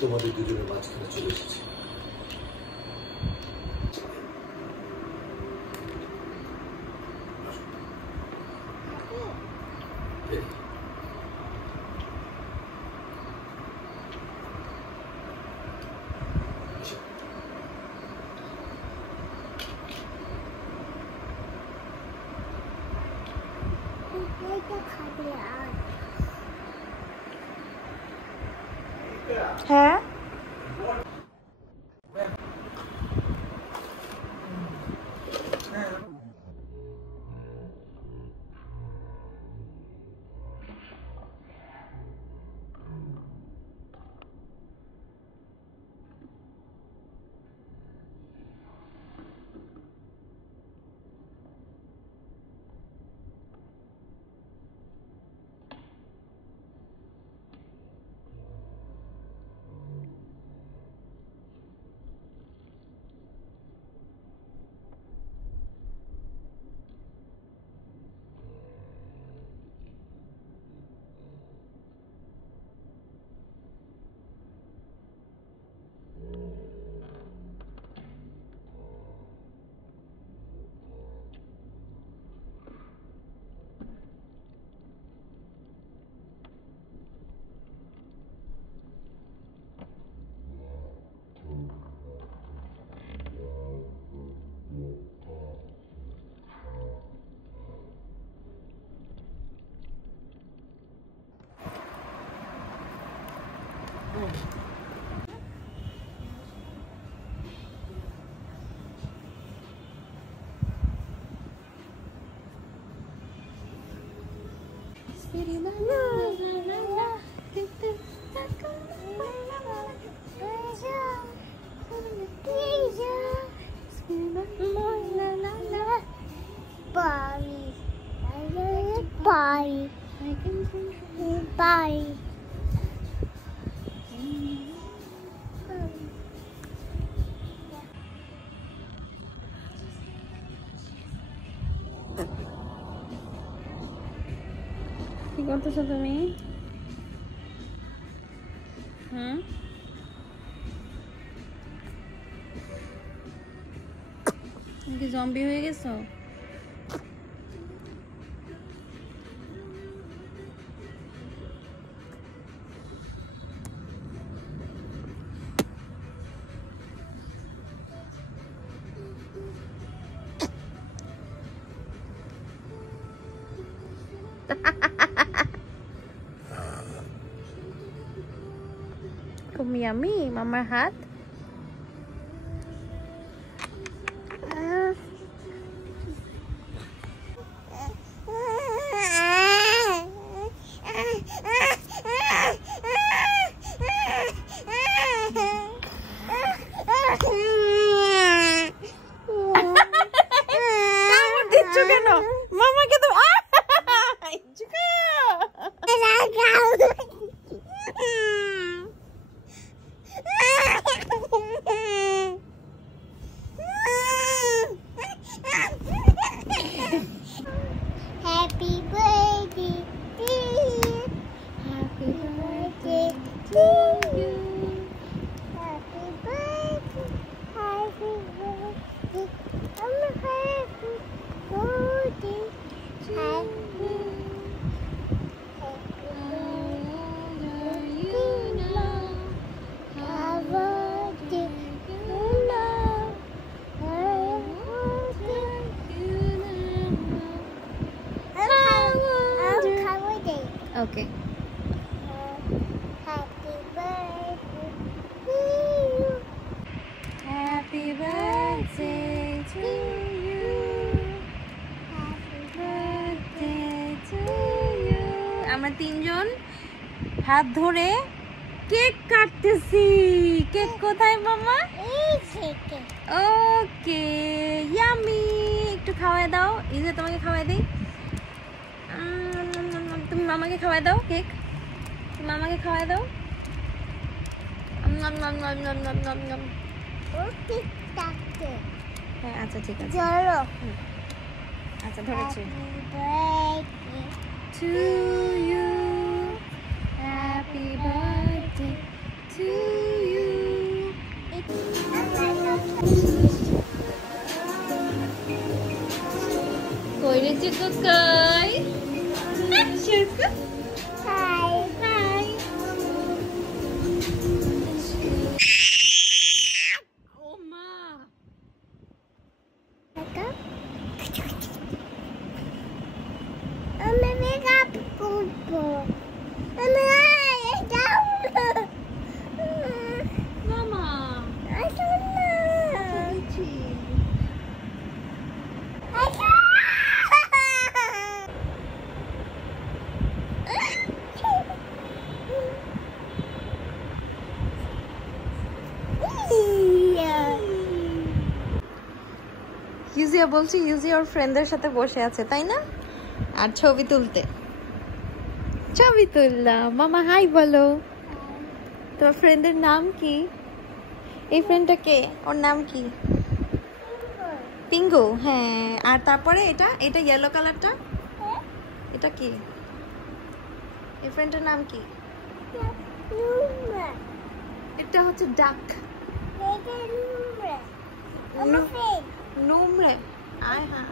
তোমাদের দুজনের মাঝখানে চলে এসেছি। হ্যাঁ Bye. কি করতেছো তুমি? কি জম্বি হয়ে গেছো? খুব ইয়ামি মামার হাত। কেন মামাকে তো Happy birthday to you. Happy birthday to you. Happy birthday. Happy birthday. I'm happy birthday to you. Happy birthday you know. Happy birthday you know. Okay. Happy birthday to you. Happy birthday to you. Happy birthday to you. আমরা তিনজন হাত ধরে কেক কাটতেছি। কেক কোথায় মামা? এই কেকে। ওকে, ইয়ামি। একটু খাওয়ায় দাও। এই যে তোমাকে খাওয়ায় দেই। তুমি মামাকে খাওয়াই দাও কেক। তুমি মামাকে খাওয়াই দাও। হ্যাঁ আচ্ছা ঠিক আছে। আচ্ছা ধরেছি। To you, happy birthday to you. কই রে চিকু কই? চিকু হাই হাই। ও মা। Acá. Mami, mega pulpo. Mami, está. মামা। I don't know. দিচ্ছি। I ইউজিয়া বলছি ইউজিয়া ওর ফ্রেন্ডদের সাথে বসে আছে তাই না? আর ছবি তুলতে। ছবি তুললাম। মামা হাই বলো। তোর ফ্রেন্ডের নাম কি? এই ফ্রেন্ডটা কে? ওর নাম কি? পিঙ্গু। হ্যাঁ, আর তারপরে এটা এটা ইয়েলো কালারটা এটা কি? এই ফ্রেন্ডের নাম কি? এটা হচ্ছে ডাক। নুমরে। আয় হ্যাঁ।